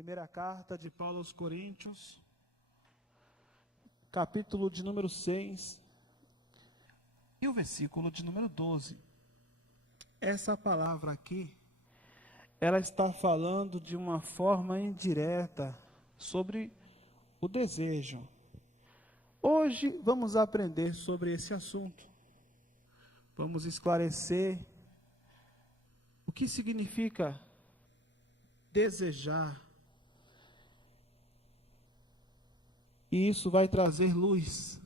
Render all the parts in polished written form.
Primeira carta de Paulo aos Coríntios, capítulo de número 6 e o versículo de número 12. Essa palavra aqui, ela está falando de uma forma indireta sobre o desejo. Hoje vamos aprender sobre esse assunto. Vamos esclarecer o que significa desejar. E isso vai trazer luz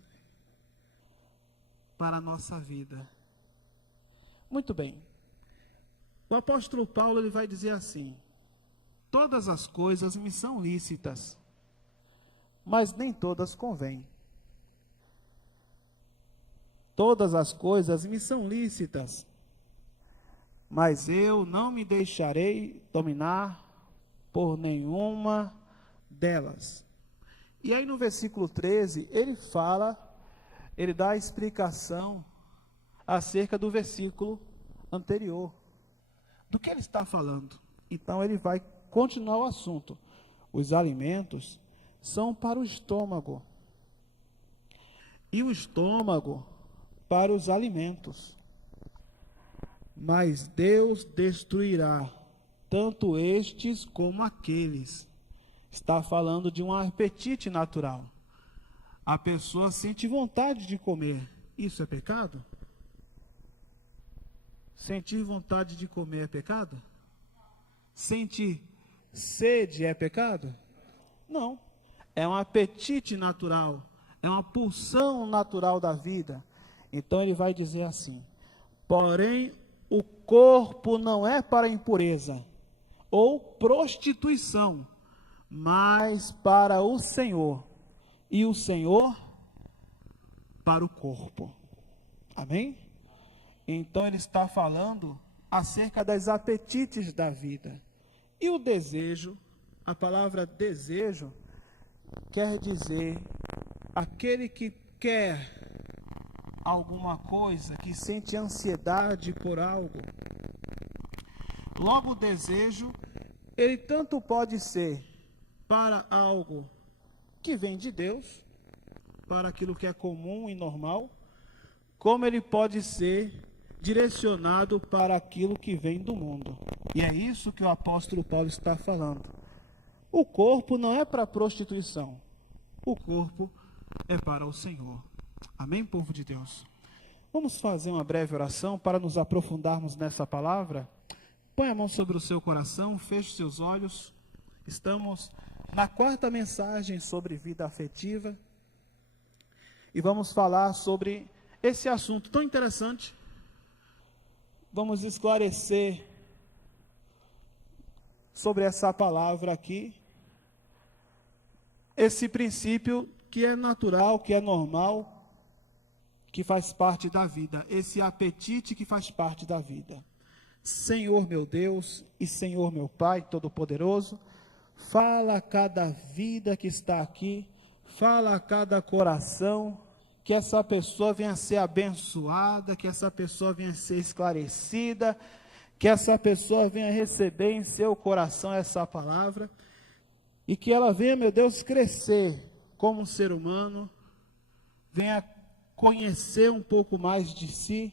para a nossa vida. Muito bem. O apóstolo Paulo ele vai dizer assim: todas as coisas me são lícitas, mas nem todas convêm. Todas as coisas me são lícitas, mas eu não me deixarei dominar por nenhuma delas. E aí no versículo 13, ele dá a explicação acerca do versículo anterior. Do que ele está falando? Então ele vai continuar o assunto. Os alimentos são para o estômago, e o estômago para os alimentos. Mas Deus destruirá tanto estes como aqueles. Está falando de um apetite natural. A pessoa sente vontade de comer. Isso é pecado? Sentir vontade de comer é pecado? Sentir sede é pecado? Não. É um apetite natural. É uma pulsão natural da vida. Então ele vai dizer assim: porém, o corpo não é para impureza ou prostituição, mas para o Senhor, e o Senhor para o corpo. Amém? Então ele está falando acerca dos apetites da vida. E o desejo, a palavra desejo, quer dizer aquele que quer alguma coisa, que sente ansiedade por algo. Logo, o desejo, ele tanto pode ser para algo que vem de Deus, para aquilo que é comum e normal, como ele pode ser direcionado para aquilo que vem do mundo. E é isso que o apóstolo Paulo está falando. O corpo não é para prostituição. O corpo é para o Senhor. Amém, povo de Deus? Vamos fazer uma breve oração para nos aprofundarmos nessa palavra. Põe a mão sobre o seu coração, feche seus olhos. Estamos na quarta mensagem sobre vida afetiva. E vamos falar sobre esse assunto tão interessante. Vamos esclarecer sobre essa palavra aqui. Esse princípio que é natural, que é normal, que faz parte da vida. Esse apetite que faz parte da vida. Senhor meu Deus e Senhor meu Pai Todo-Poderoso, fala a cada vida que está aqui, fala a cada coração, que essa pessoa venha a ser abençoada, que essa pessoa venha a ser esclarecida, que essa pessoa venha a receber em seu coração essa palavra, e que ela venha, meu Deus, crescer como um ser humano, venha conhecer um pouco mais de si,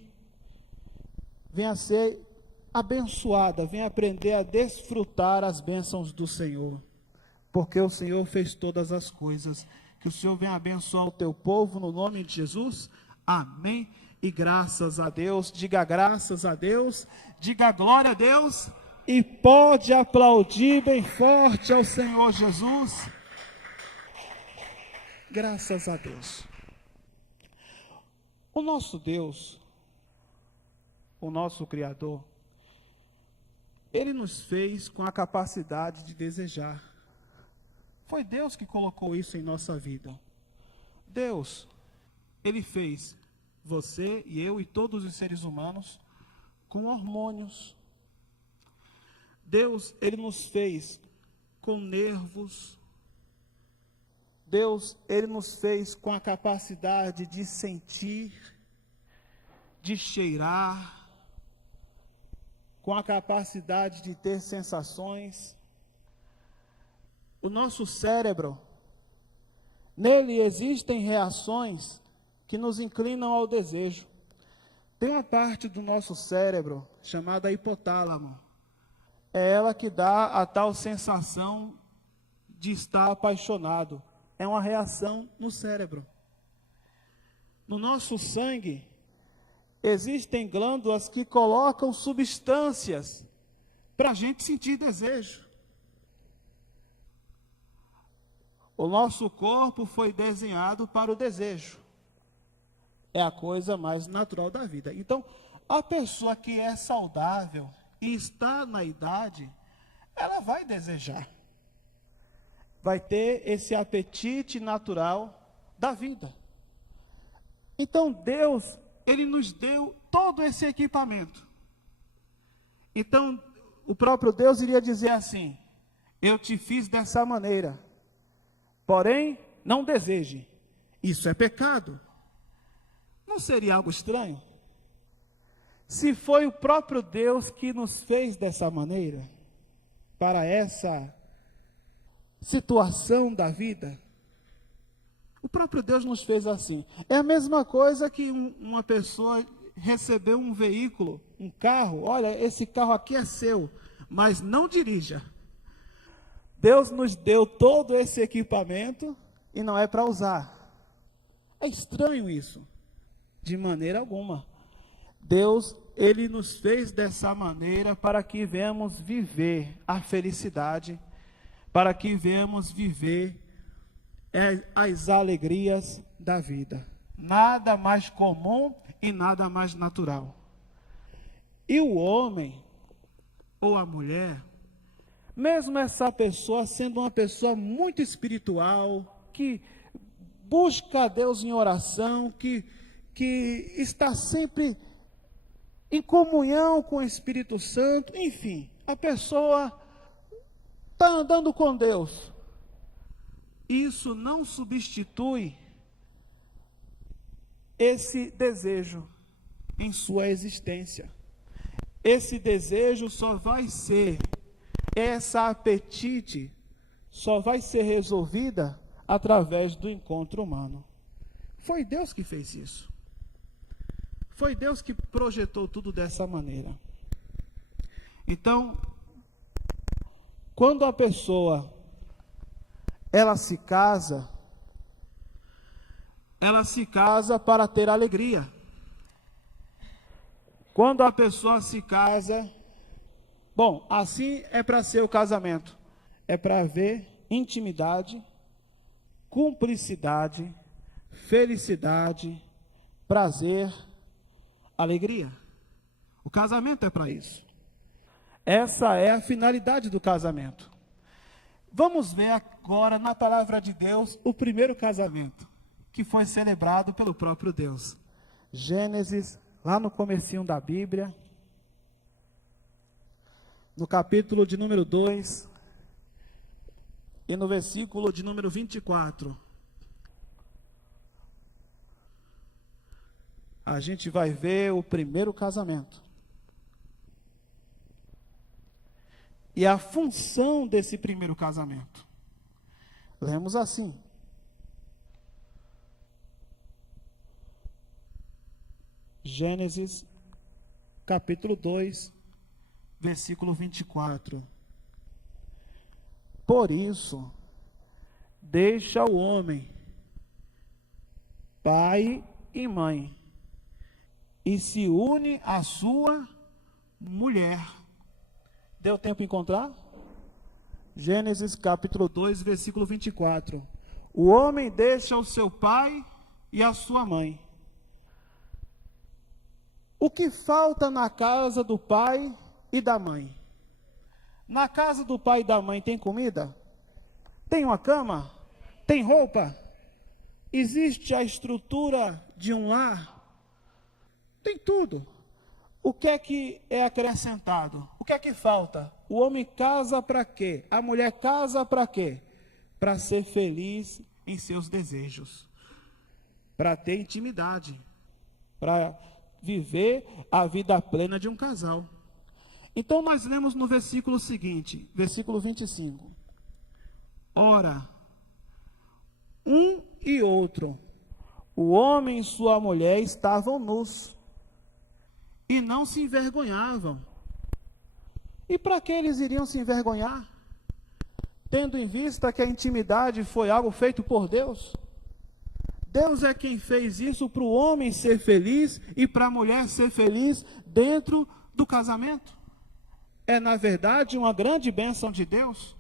venha ser abençoada, venha aprender a desfrutar as bênçãos do Senhor, porque o Senhor fez todas as coisas. Que o Senhor venha abençoar o teu povo no nome de Jesus. Amém. E graças a Deus. Diga graças a Deus. Diga glória a Deus. E pode aplaudir bem forte ao Senhor Jesus. Graças a Deus. O nosso Deus, o nosso Criador, Ele nos fez com a capacidade de desejar. Foi Deus que colocou isso em nossa vida. Deus, Ele fez você e eu e todos os seres humanos com hormônios. Deus, Ele nos fez com nervos. Deus, Ele nos fez com a capacidade de sentir, de cheirar, com a capacidade de ter sensações. o nosso cérebro, nele existem reações que nos inclinam ao desejo. Tem uma parte do nosso cérebro chamada hipotálamo. É ela que dá a tal sensação de estar apaixonado. É uma reação no cérebro. No nosso sangue, existem glândulas que colocam substâncias para a gente sentir desejo. O nosso corpo foi desenhado para o desejo. É a coisa mais natural da vida. Então, a pessoa que é saudável e está na idade, ela vai desejar. Vai ter esse apetite natural da vida. Então, Deus, Ele nos deu todo esse equipamento. Então, o próprio Deus iria dizer assim: eu te fiz dessa maneira, porém, não deseje. Isso é pecado. Não seria algo estranho? Se foi o próprio Deus que nos fez dessa maneira, para essa situação da vida, o próprio Deus nos fez assim. É a mesma coisa que uma pessoa recebeu um veículo, um carro. Olha, esse carro aqui é seu, mas não dirija. Deus nos deu todo esse equipamento e não é para usar. É estranho isso. De maneira alguma. Deus, Ele nos fez dessa maneira para que venhamos viver a felicidade, para que venhamos viver as alegrias da vida. Nada mais comum e nada mais natural. E o homem, ou a mulher, mesmo essa pessoa sendo uma pessoa muito espiritual, que busca a Deus em oração, que está sempre em comunhão com o Espírito Santo, enfim, a pessoa está andando com Deus. Isso não substitui esse desejo em sua existência. Esse desejo só vai ser, essa apetite só vai ser resolvida através do encontro humano. Foi Deus que fez isso. Foi Deus que projetou tudo dessa maneira. Então, quando a pessoa ela se casa para ter alegria. Quando a pessoa se casa, bom, assim é para ser o casamento. É para haver intimidade, cumplicidade, felicidade, prazer, alegria. O casamento é para isso. Essa é a finalidade do casamento. Vamos ver agora na palavra de Deus o primeiro casamento, que foi celebrado pelo próprio Deus. Gênesis, lá no comecinho da Bíblia, no capítulo de número 2 e no versículo de número 24. A gente vai ver o primeiro casamento. E a função desse primeiro casamento. Lemos assim. Gênesis, capítulo 2, versículo 24. Por isso, deixa o homem, pai e mãe, e se une à sua mulher. Deu tempo de encontrar? Gênesis capítulo 2, versículo 24. O homem deixa o seu pai e a sua mãe. O que falta na casa do pai e da mãe? Na casa do pai e da mãe tem comida? Tem uma cama? Tem roupa? Existe a estrutura de um lar? Tem tudo. O que é acrescentado? O que é que falta? O homem casa para quê? A mulher casa para quê? Para ser feliz em seus desejos. Para ter intimidade. Para viver a vida plena de um casal. Então nós lemos no versículo seguinte, versículo 25. Ora, um e outro, o homem e sua mulher, estavam nus e não se envergonhavam. E para que eles iriam se envergonhar? Tendo em vista que a intimidade foi algo feito por Deus. Deus é quem fez isso para o homem ser feliz e para a mulher ser feliz dentro do casamento. É, na verdade, uma grande bênção de Deus.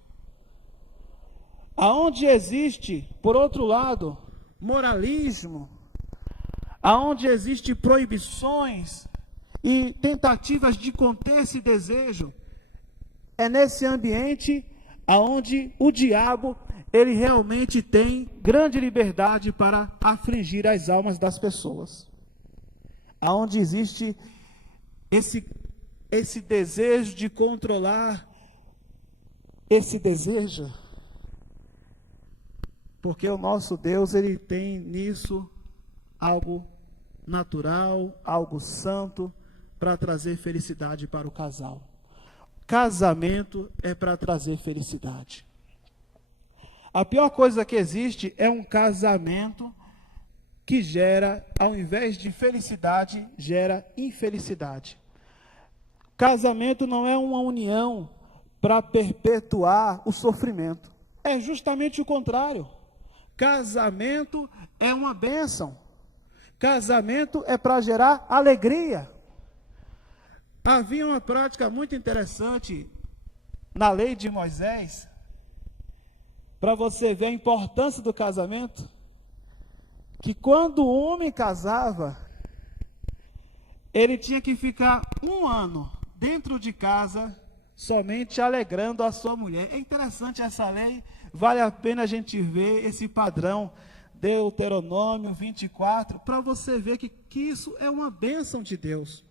Aonde existe, por outro lado, moralismo, aonde existe proibições e tentativas de conter esse desejo, é nesse ambiente aonde o diabo, ele realmente tem grande liberdade para afligir as almas das pessoas. Aonde existe esse desejo de controlar esse desejo, porque o nosso Deus, ele tem nisso algo natural, algo santo, para trazer felicidade para o casal. Casamento é para trazer felicidade. A pior coisa que existe é um casamento que gera, ao invés de felicidade, gera infelicidade. Casamento não é uma união para perpetuar o sofrimento. É justamente o contrário. Casamento é uma bênção. Casamento é para gerar alegria. Havia uma prática muito interessante na lei de Moisés, para você ver a importância do casamento, que quando o homem casava, ele tinha que ficar 1 ano dentro de casa, somente alegrando a sua mulher. É interessante essa lei, vale a pena a gente ver esse padrão, Deuteronômio 24, para você ver que isso é uma bênção de Deus.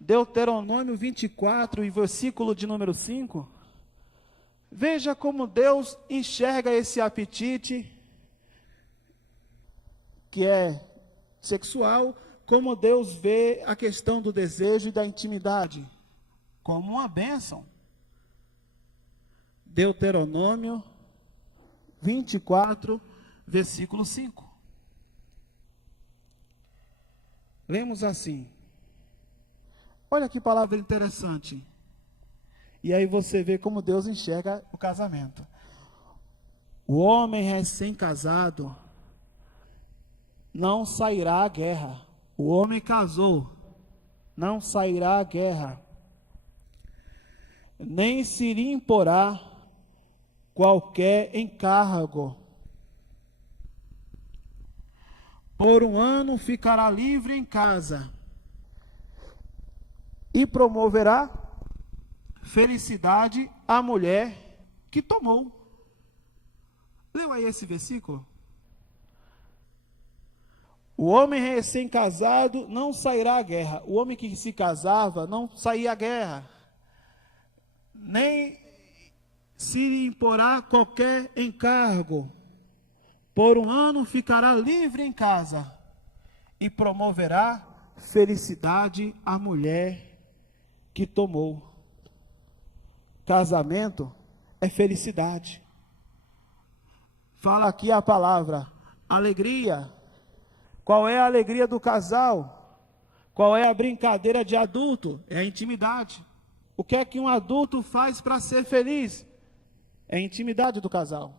Deuteronômio 24, e versículo de número 5, veja como Deus enxerga esse apetite, que é sexual, como Deus vê a questão do desejo e da intimidade, como uma bênção. Deuteronômio 24, versículo 5. Lemos assim. Olha que palavra interessante. E aí você vê como Deus enxerga o casamento. O homem recém-casado não sairá à guerra. O homem casou, não sairá à guerra. Nem se lhe imporá qualquer encargo. Por 1 ano ficará livre em casa e promoverá felicidade à mulher que tomou. Leu aí esse versículo? O homem recém-casado não sairá à guerra. O homem que se casava não saía à guerra. Nem se lhe imporá qualquer encargo. Por 1 ano ficará livre em casa e promoverá felicidade à mulher que tomou. Casamento é felicidade. Fala aqui a palavra alegria. Qual é a alegria do casal? Qual é a brincadeira de adulto? É a intimidade. O que é que um adulto faz para ser feliz? É a intimidade do casal.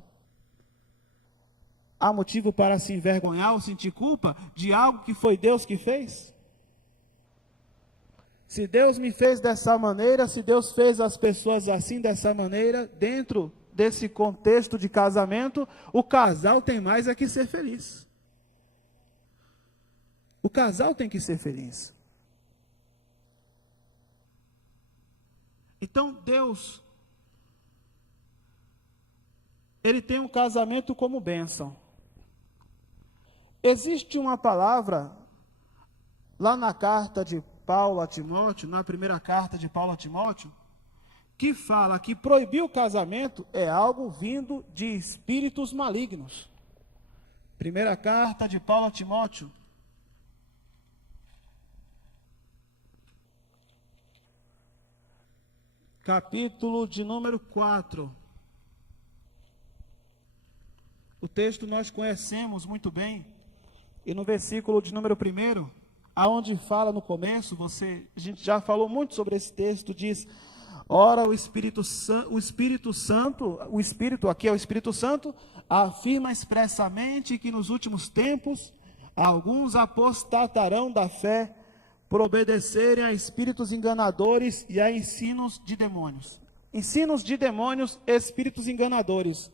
Há motivo para se envergonhar ou sentir culpa de algo que foi Deus que fez? Se Deus me fez dessa maneira, se Deus fez as pessoas assim, dessa maneira, dentro desse contexto de casamento, o casal tem mais é que ser feliz. O casal tem que ser feliz. Então Deus, Ele tem um casamento como bênção. Existe uma palavra lá na carta de Paulo a Timóteo, na primeira carta de Paulo a Timóteo, que fala que proibir o casamento é algo vindo de espíritos malignos. Primeira carta de Paulo a Timóteo, capítulo de número 4. O texto nós conhecemos muito bem, e no versículo de número 1, aonde fala no começo, a gente já falou muito sobre esse texto, diz: ora, o Espírito Santo, aqui é o Espírito Santo, afirma expressamente que nos últimos tempos, alguns apostatarão da fé, por obedecerem a espíritos enganadores e a ensinos de demônios. Ensinos de demônios, espíritos enganadores.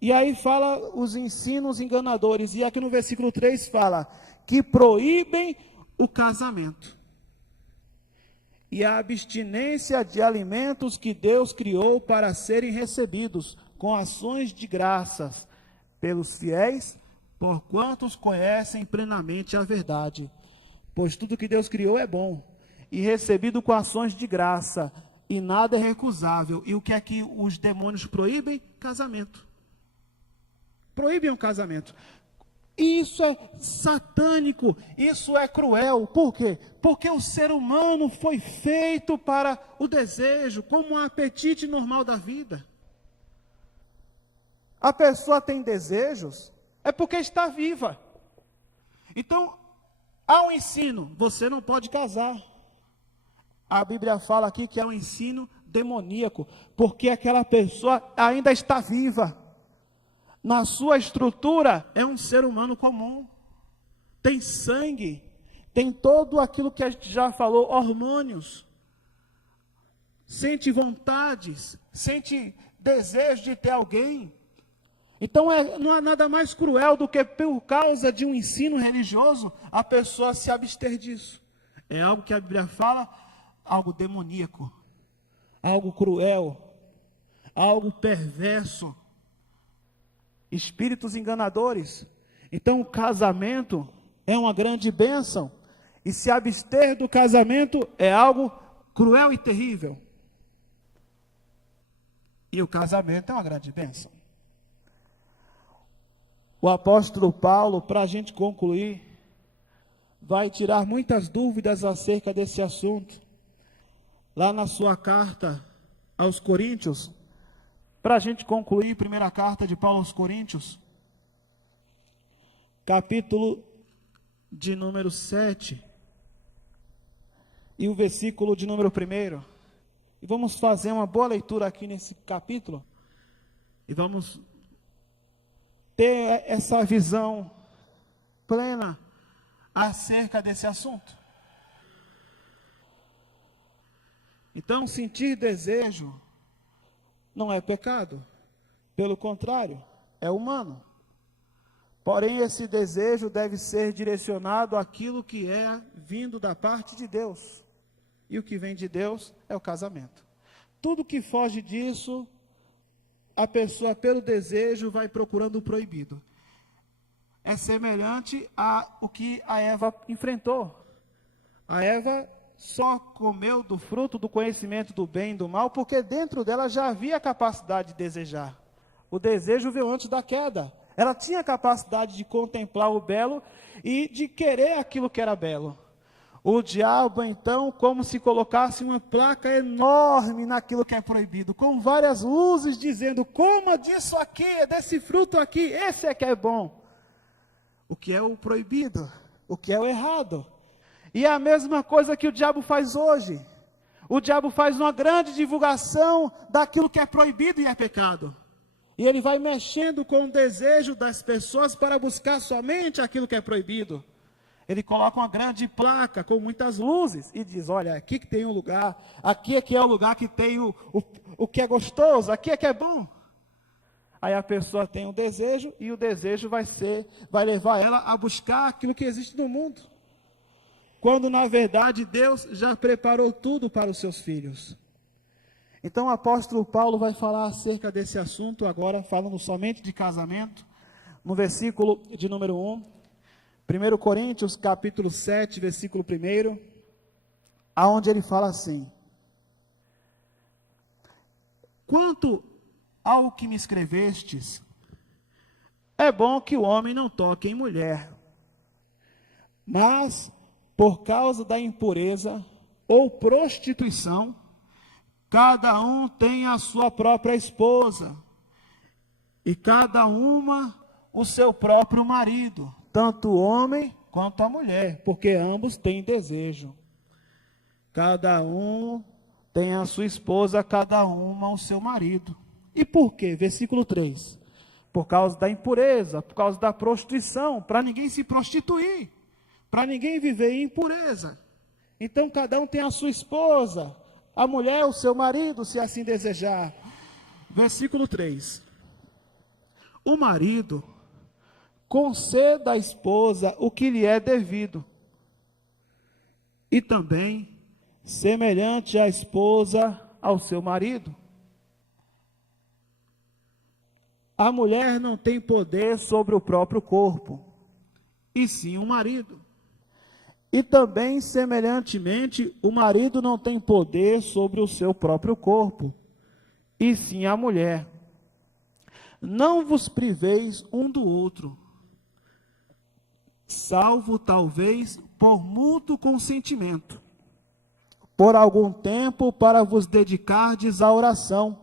E aí fala os ensinos enganadores, e aqui no versículo 3 fala que proíbem o casamento e a abstinência de alimentos que Deus criou para serem recebidos com ações de graças pelos fiéis, porquanto os conhecem plenamente a verdade. Pois tudo que Deus criou é bom e recebido com ações de graça, e nada é recusável. E o que é que os demônios proíbem? Casamento. Proíbem o casamento. Isso é satânico, isso é cruel. Por quê? Porque o ser humano foi feito para o desejo, como um apetite normal da vida. A pessoa tem desejos, é porque está viva. Então, há um ensino, você não pode casar. A Bíblia fala aqui que é um ensino demoníaco, porque aquela pessoa ainda está viva. Na sua estrutura, é um ser humano comum. Tem sangue, tem todo aquilo que a gente já falou, hormônios. Sente vontades, sente desejo de ter alguém. Então não há nada mais cruel do que por causa de um ensino religioso, a pessoa se abster disso. É algo que a Bíblia fala, algo demoníaco, algo cruel, algo perverso. Espíritos enganadores. Então o casamento é uma grande bênção, e se abster do casamento é algo cruel e terrível. E o casamento é uma grande bênção. O apóstolo Paulo, para a gente concluir, vai tirar muitas dúvidas acerca desse assunto. Lá na sua carta aos Coríntios, para a gente concluir, primeira carta de Paulo aos Coríntios, capítulo de número 7, e o versículo de número 1. E vamos fazer uma boa leitura aqui nesse capítulo, e vamos ter essa visão plena acerca desse assunto. Então, sentir desejo não é pecado, pelo contrário, é humano. Porém, esse desejo deve ser direcionado àquilo que é vindo da parte de Deus. E o que vem de Deus é o casamento. Tudo que foge disso, a pessoa, pelo desejo, vai procurando o proibido. É semelhante ao que a Eva enfrentou. A Eva só comeu do fruto do conhecimento do bem e do mal, porque dentro dela já havia a capacidade de desejar. O desejo veio antes da queda. Ela tinha a capacidade de contemplar o belo e de querer aquilo que era belo. O diabo, então, como se colocasse uma placa enorme naquilo que é proibido, com várias luzes dizendo: coma disso aqui, desse fruto aqui, esse é que é bom. O que é o proibido, o que é o errado. E é a mesma coisa que o diabo faz hoje. O diabo faz uma grande divulgação daquilo que é proibido e é pecado. E ele vai mexendo com o desejo das pessoas para buscar somente aquilo que é proibido. Ele coloca uma grande placa com muitas luzes e diz: olha, aqui que tem um lugar, aqui é que é o lugar que tem o que é gostoso, aqui é que é bom. Aí a pessoa tem um desejo, e o desejo vai levar ela a buscar aquilo que existe no mundo. Quando na verdade Deus já preparou tudo para os seus filhos. Então o apóstolo Paulo vai falar acerca desse assunto agora, falando somente de casamento, no versículo de número 1, 1 Coríntios capítulo 7, versículo 1, aonde ele fala assim: quanto ao que me escrevestes, é bom que o homem não toque em mulher, mas por causa da impureza ou prostituição, cada um tem a sua própria esposa, e cada uma o seu próprio marido, tanto o homem quanto a mulher, porque ambos têm desejo. Cada um tem a sua esposa, cada uma o seu marido. E por quê? Versículo 3. Por causa da impureza, por causa da prostituição, para ninguém se prostituir, para ninguém viver em impureza. Então cada um tem a sua esposa, a mulher o seu marido, se assim desejar. Versículo 3. O marido conceda à esposa o que lhe é devido, e também semelhante à esposa ao seu marido. A mulher não tem poder sobre o próprio corpo, e sim o marido. E também, semelhantemente, o marido não tem poder sobre o seu próprio corpo, e sim a mulher. Não vos priveis um do outro, salvo talvez por mútuo consentimento, por algum tempo para vos dedicardes à oração,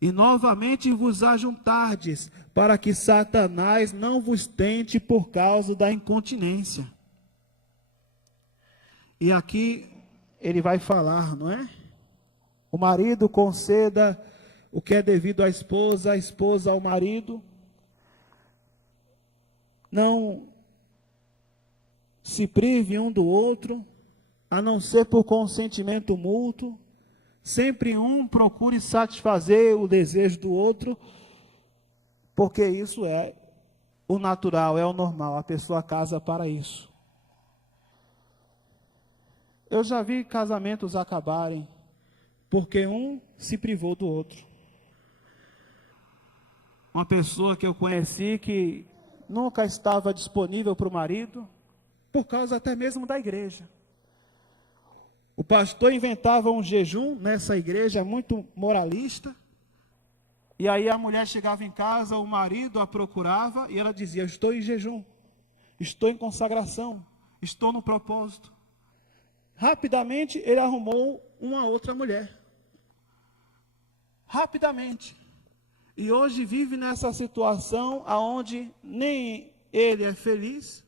e novamente vos ajuntardes, para que Satanás não vos tente por causa da incontinência. E aqui ele vai falar, não é? O marido conceda o que é devido à esposa, a esposa ao marido. Não se prive um do outro, a não ser por consentimento mútuo. Sempre um procure satisfazer o desejo do outro, porque isso é o natural, é o normal, a pessoa casa para isso. Eu já vi casamentos acabarem porque um se privou do outro. Uma pessoa que eu conheci que nunca estava disponível para o marido, por causa até mesmo da igreja. O pastor inventava um jejum nessa igreja muito moralista, e aí a mulher chegava em casa, o marido a procurava, e ela dizia: estou em jejum, estou em consagração, estou no propósito. Rapidamente ele arrumou uma outra mulher. Rapidamente. E hoje vive nessa situação onde nem ele é feliz,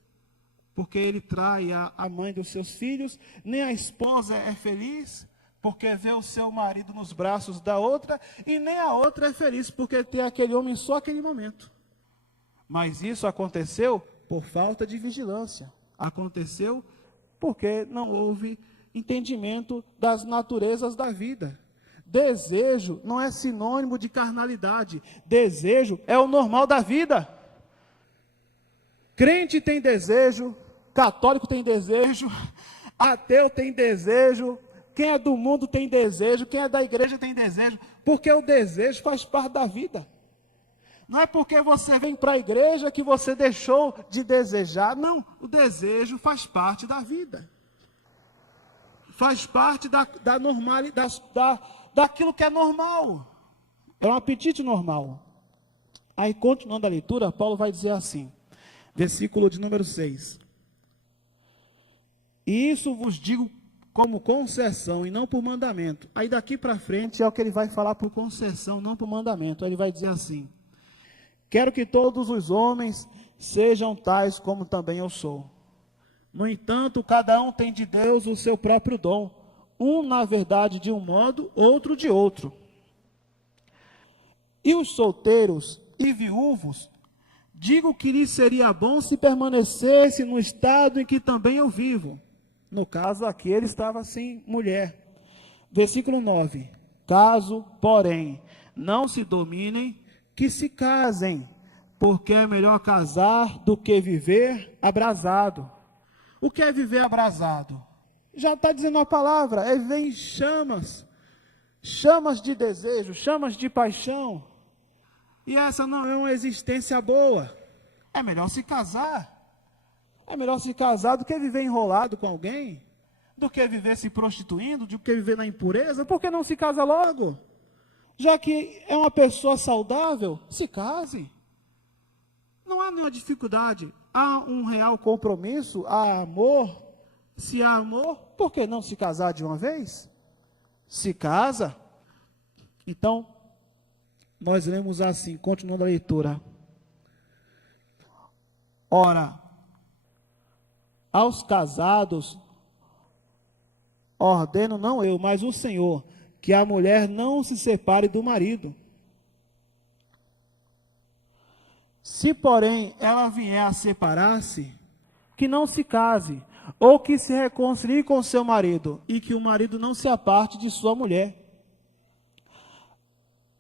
porque ele trai a mãe dos seus filhos, nem a esposa é feliz, porque vê o seu marido nos braços da outra, e nem a outra é feliz, porque tem aquele homem só aquele momento. Mas isso aconteceu por falta de vigilância. Aconteceu porque não houve entendimento das naturezas da vida. Desejo não é sinônimo de carnalidade. Desejo é o normal da vida. Crente tem desejo, católico tem desejo, ateu tem desejo, quem é do mundo tem desejo, quem é da igreja tem desejo, porque o desejo faz parte da vida. Não é porque você vem para a igreja que você deixou de desejar, não, o desejo faz parte da vida. Faz parte da normalidade, daquilo que é normal. É um apetite normal. Aí, continuando a leitura, Paulo vai dizer assim, versículo de número 6. E isso vos digo como concessão e não por mandamento. Aí daqui para frente é o que ele vai falar por concessão, não por mandamento. Aí ele vai dizer assim: quero que todos os homens sejam tais como também eu sou. No entanto, cada um tem de Deus o seu próprio dom. Um, na verdade, de um modo, outro de outro. E os solteiros e viúvos, digo que lhes seria bom se permanecesse no estado em que também eu vivo. No caso aqui, ele estava sem mulher. Versículo 9. Caso, porém, não se dominem, que se casem, porque é melhor casar do que viver abrasado. O que é viver abrasado? Já está dizendo a palavra, é viver em chamas. Chamas de desejo, chamas de paixão. E essa não é uma existência boa. É melhor se casar. É melhor se casar do que viver enrolado com alguém, do que viver se prostituindo, do que viver na impureza. Por que não se casa logo? Já que é uma pessoa saudável, se case. Não há nenhuma dificuldade. Há um real compromisso, há amor. Se há amor, por que não se casar de uma vez? Se casa. Então, nós lemos assim, continuando a leitura. Ora, aos casados, ordeno não eu, mas o Senhor, que a mulher não se separe do marido. Se, porém, ela vier a separar-se, que não se case, ou que se reconcilie com seu marido, e que o marido não se aparte de sua mulher.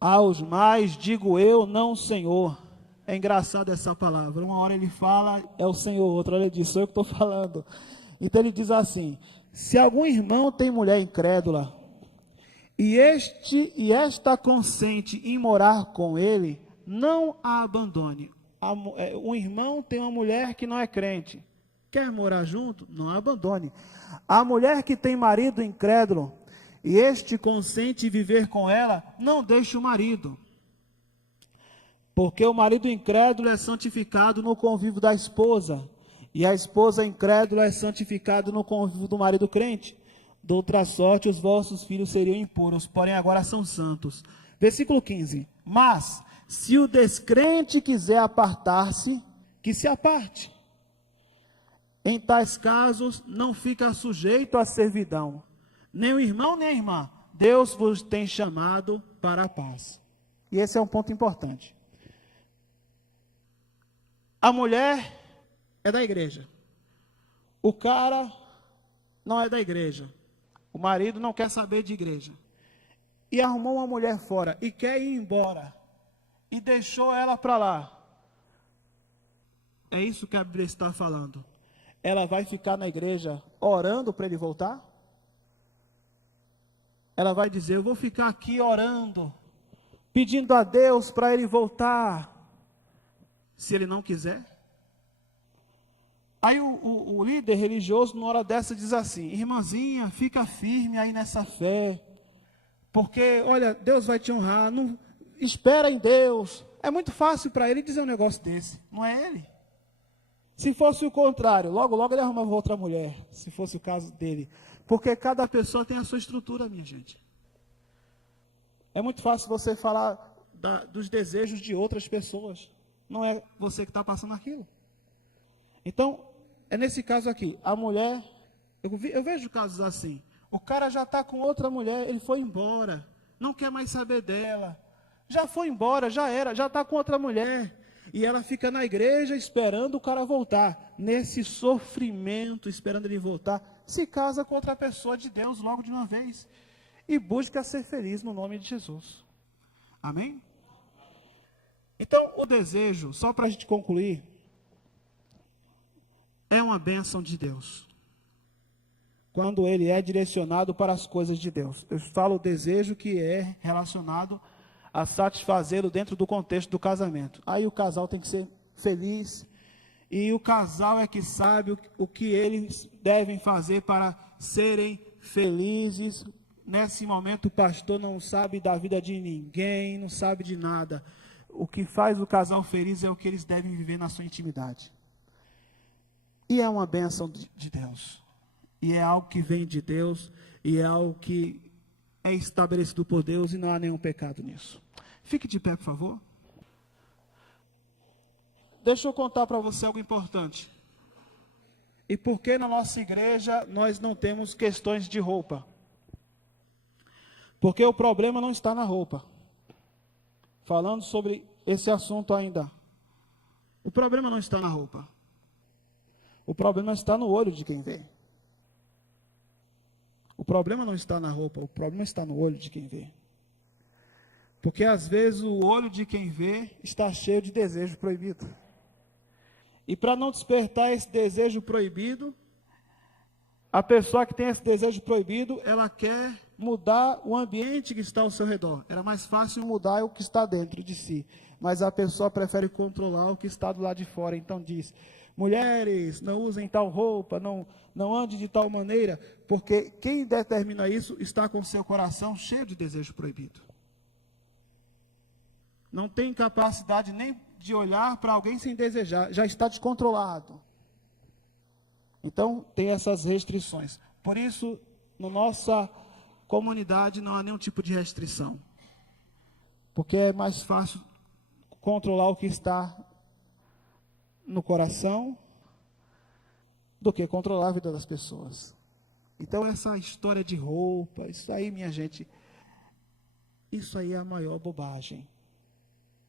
Aos mais digo eu, não o Senhor. É engraçado essa palavra. Uma hora ele fala, é o Senhor, outra hora ele diz, sou eu que estou falando. Então ele diz assim, se algum irmão tem mulher incrédula, e esta consente em morar com ele, não a abandone. Um irmão tem uma mulher que não é crente, quer morar junto? Não a abandone. A mulher que tem marido incrédulo, e este consente em viver com ela, não deixe o marido. Porque o marido incrédulo é santificado no convívio da esposa, e a esposa incrédula é santificada no convívio do marido crente. De outra sorte, os vossos filhos seriam impuros, porém agora são santos. Versículo 15. Mas, se o descrente quiser apartar-se, que se aparte. Em tais casos, não fica sujeito à servidão, nem o irmão nem a irmã. Deus vos tem chamado para a paz. E esse é um ponto importante. A mulher é da igreja. O cara não é da igreja. O marido não quer saber de igreja. E arrumou uma mulher fora e quer ir embora. E deixou ela para lá. É isso que a Bíblia está falando. Ela vai ficar na igreja orando para ele voltar? Ela vai dizer, eu vou ficar aqui orando, pedindo a Deus para ele voltar, se ele não quiser? Aí o líder religioso, numa hora dessa, diz assim, irmãzinha, fica firme aí nessa fé, porque, olha, Deus vai te honrar, não, espera em Deus. É muito fácil para ele dizer um negócio desse, não é ele? Se fosse o contrário, logo, logo ele arrumava outra mulher, se fosse o caso dele. Porque cada pessoa tem a sua estrutura, minha gente. É muito fácil você falar dos desejos de outras pessoas. Não é você que está passando aquilo. Então, é nesse caso aqui, a mulher, eu vejo casos assim, o cara já está com outra mulher, ele foi embora, não quer mais saber dela, já foi embora, já era, já está com outra mulher, e ela fica na igreja esperando o cara voltar, nesse sofrimento, esperando ele voltar, se casa com outra pessoa de Deus logo de uma vez, e busca ser feliz no nome de Jesus. Amém? Então, o desejo, só para a gente concluir, é uma bênção de Deus. Quando ele é direcionado para as coisas de Deus. Eu falo o desejo que é relacionado a satisfazê-lo dentro do contexto do casamento. Aí o casal tem que ser feliz. E o casal é que sabe o que eles devem fazer para serem felizes. Nesse momento o pastor não sabe da vida de ninguém, não sabe de nada. O que faz o casal feliz é o que eles devem viver na sua intimidade. E é uma bênção de Deus. E é algo que vem de Deus. E é algo que é estabelecido por Deus. E não há nenhum pecado nisso. Fique de pé, por favor. Deixa eu contar para você algo importante. E por que na nossa igreja nós não temos questões de roupa? Porque o problema não está na roupa. Falando sobre esse assunto ainda. O problema não está na roupa. O problema está no olho de quem vê. O problema não está na roupa, o problema está no olho de quem vê. Porque às vezes o olho de quem vê está cheio de desejo proibido. E para não despertar esse desejo proibido, a pessoa que tem esse desejo proibido, ela quer mudar o ambiente que está ao seu redor. Era mais fácil mudar o que está dentro de si. Mas a pessoa prefere controlar o que está do lado de fora. Então diz, mulheres, não usem tal roupa, não ande de tal maneira, porque quem determina isso está com seu coração cheio de desejo proibido. Não tem capacidade nem de olhar para alguém sem desejar, já está descontrolado. Então, tem essas restrições. Por isso, na nossa comunidade não há nenhum tipo de restrição. Porque é mais fácil controlar o que está no coração do que controlar a vida das pessoas. Então essa história de roupa, isso aí, minha gente, isso aí é a maior bobagem.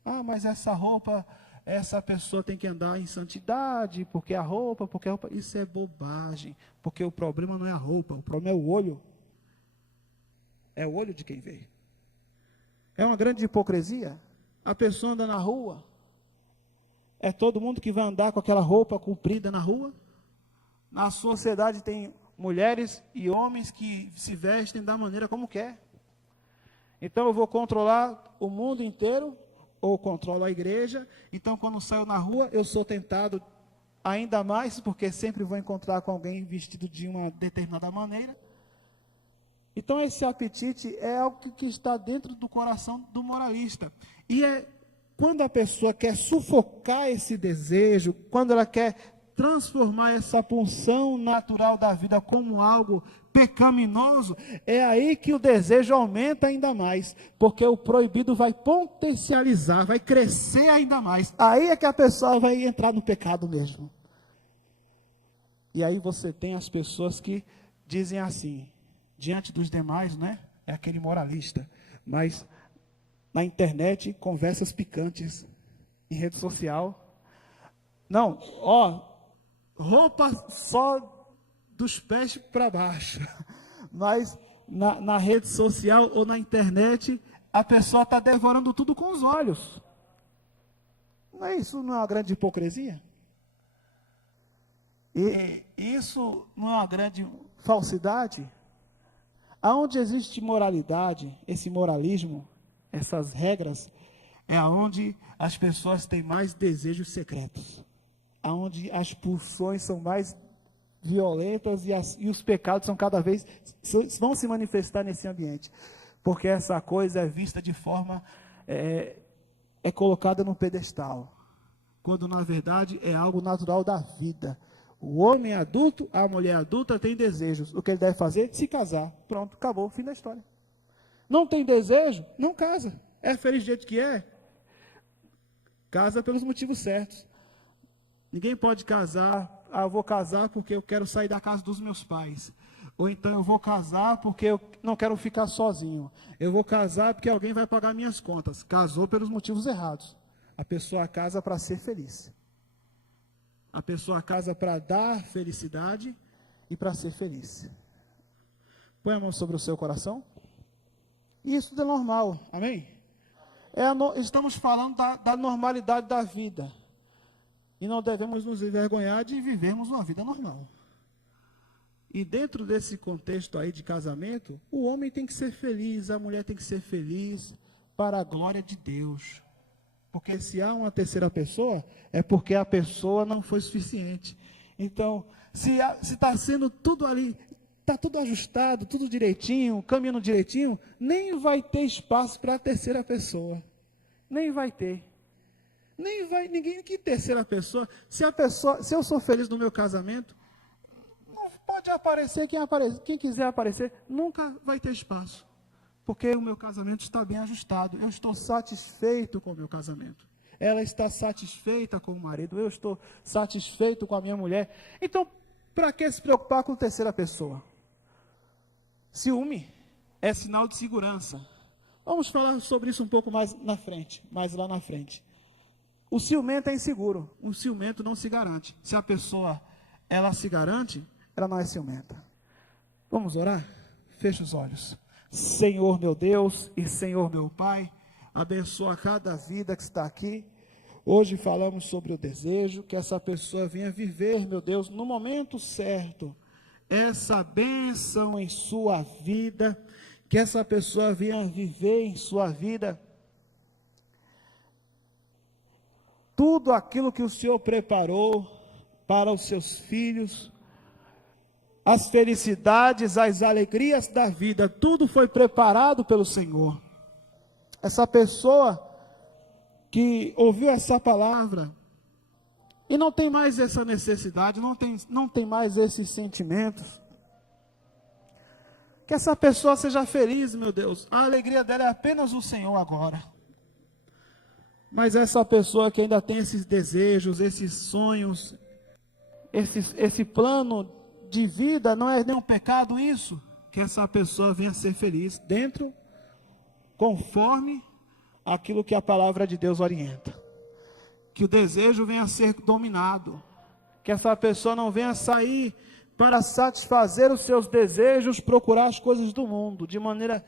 Ah, mas essa roupa, essa pessoa tem que andar em santidade, porque a roupa, isso é bobagem, porque o problema não é a roupa, o problema é o olho. É o olho de quem vê. É uma grande hipocrisia. A pessoa anda na rua, é todo mundo que vai andar com aquela roupa comprida na rua? Na sociedade tem mulheres e homens que se vestem da maneira como quer. Então eu vou controlar o mundo inteiro, ou controlo a igreja. Então quando saio na rua, eu sou tentado ainda mais, porque sempre vou encontrar com alguém vestido de uma determinada maneira. Então esse apetite é algo que está dentro do coração do moralista. E é quando a pessoa quer sufocar esse desejo, quando ela quer transformar essa pulsão natural da vida como algo pecaminoso, é aí que o desejo aumenta ainda mais, porque o proibido vai potencializar, vai crescer ainda mais. Aí é que a pessoa vai entrar no pecado mesmo. E aí você tem as pessoas que dizem assim, diante dos demais, né? É aquele moralista, mas na internet, conversas picantes, em rede social. Não, roupa só dos pés para baixo. Mas na rede social ou na internet, a pessoa está devorando tudo com os olhos. Não é isso? Não é uma grande hipocrisia? E isso não é uma grande falsidade? Aonde existe moralidade, esse moralismo, essas regras, é aonde as pessoas têm mais desejos secretos, aonde as pulsões são mais violentas e os pecados são cada vez, vão se manifestar nesse ambiente, porque essa coisa é vista de forma, é colocada no pedestal, quando na verdade é algo natural da vida. O homem adulto, a mulher adulta tem desejos. O que ele deve fazer? Se casar. Pronto, acabou, fim da história. Não tem desejo? Não casa. É feliz do jeito que é? Casa pelos motivos certos. Ninguém pode casar, eu vou casar porque eu quero sair da casa dos meus pais. Ou então eu vou casar porque eu não quero ficar sozinho. Eu vou casar porque alguém vai pagar minhas contas. Casou pelos motivos errados. A pessoa casa para ser feliz. A pessoa casa para dar felicidade e para ser feliz. Põe a mão sobre o seu coração. Isso é normal, amém? Estamos falando da normalidade da vida. E não devemos nos envergonhar de vivermos uma vida normal. E dentro desse contexto aí de casamento, o homem tem que ser feliz, a mulher tem que ser feliz para a glória de Deus. Porque se há uma terceira pessoa, é porque a pessoa não foi suficiente. Então, se está sendo tudo ali, está tudo ajustado, tudo direitinho, caminhando direitinho, nem vai ter espaço para a terceira pessoa. Nem vai ter. Ninguém, que terceira pessoa, se eu sou feliz no meu casamento, não pode aparecer quem quiser aparecer, nunca vai ter espaço. Porque o meu casamento está bem ajustado. Eu estou satisfeito com o meu casamento. Ela está satisfeita com o marido. Eu estou satisfeito com a minha mulher. Então, para que se preocupar com terceira pessoa? Ciúme é sinal de segurança. Vamos falar sobre isso um pouco mais lá na frente. O ciumento é inseguro. O ciumento não se garante. Se a pessoa, ela se garante, ela não é ciumenta. Vamos orar? Feche os olhos. Senhor meu Deus e Senhor meu Pai, abençoa cada vida que está aqui. Hoje falamos sobre o desejo, que essa pessoa venha viver, meu Deus, no momento certo, essa bênção em sua vida, que essa pessoa venha viver em sua vida tudo aquilo que o Senhor preparou para os seus filhos, as felicidades, as alegrias da vida, tudo foi preparado pelo Senhor. Essa pessoa que ouviu essa palavra e não tem mais essa necessidade, não tem mais esses sentimentos, que essa pessoa seja feliz, meu Deus. A alegria dela é apenas o Senhor agora. Mas essa pessoa que ainda tem esses desejos, esses sonhos, esse plano de vida, não é nenhum pecado isso? Que essa pessoa venha ser feliz dentro, conforme aquilo que a palavra de Deus orienta. Que o desejo venha a ser dominado. Que essa pessoa não venha sair para satisfazer os seus desejos, procurar as coisas do mundo, de maneira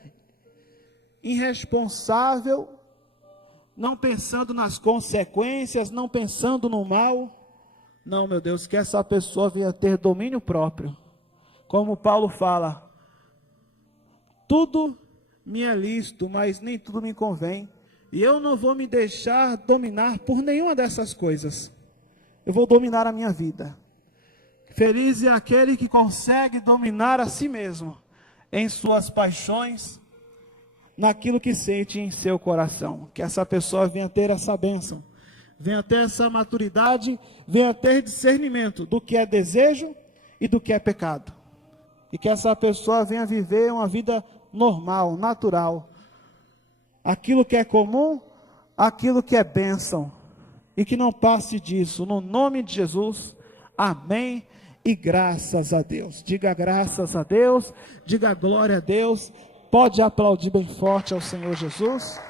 irresponsável, não pensando nas consequências, não pensando no mal. Não, meu Deus, que essa pessoa venha ter domínio próprio. Como Paulo fala, tudo me é lícito, mas nem tudo me convém. E eu não vou me deixar dominar por nenhuma dessas coisas. Eu vou dominar a minha vida. Feliz é aquele que consegue dominar a si mesmo, em suas paixões, naquilo que sente em seu coração. Que essa pessoa venha ter essa bênção, venha ter essa maturidade, venha ter discernimento do que é desejo e do que é pecado. E que essa pessoa venha viver uma vida normal, natural. Aquilo que é comum, aquilo que é bênção. E que não passe disso. No nome de Jesus, amém e graças a Deus. Diga graças a Deus, diga glória a Deus. Pode aplaudir bem forte ao Senhor Jesus.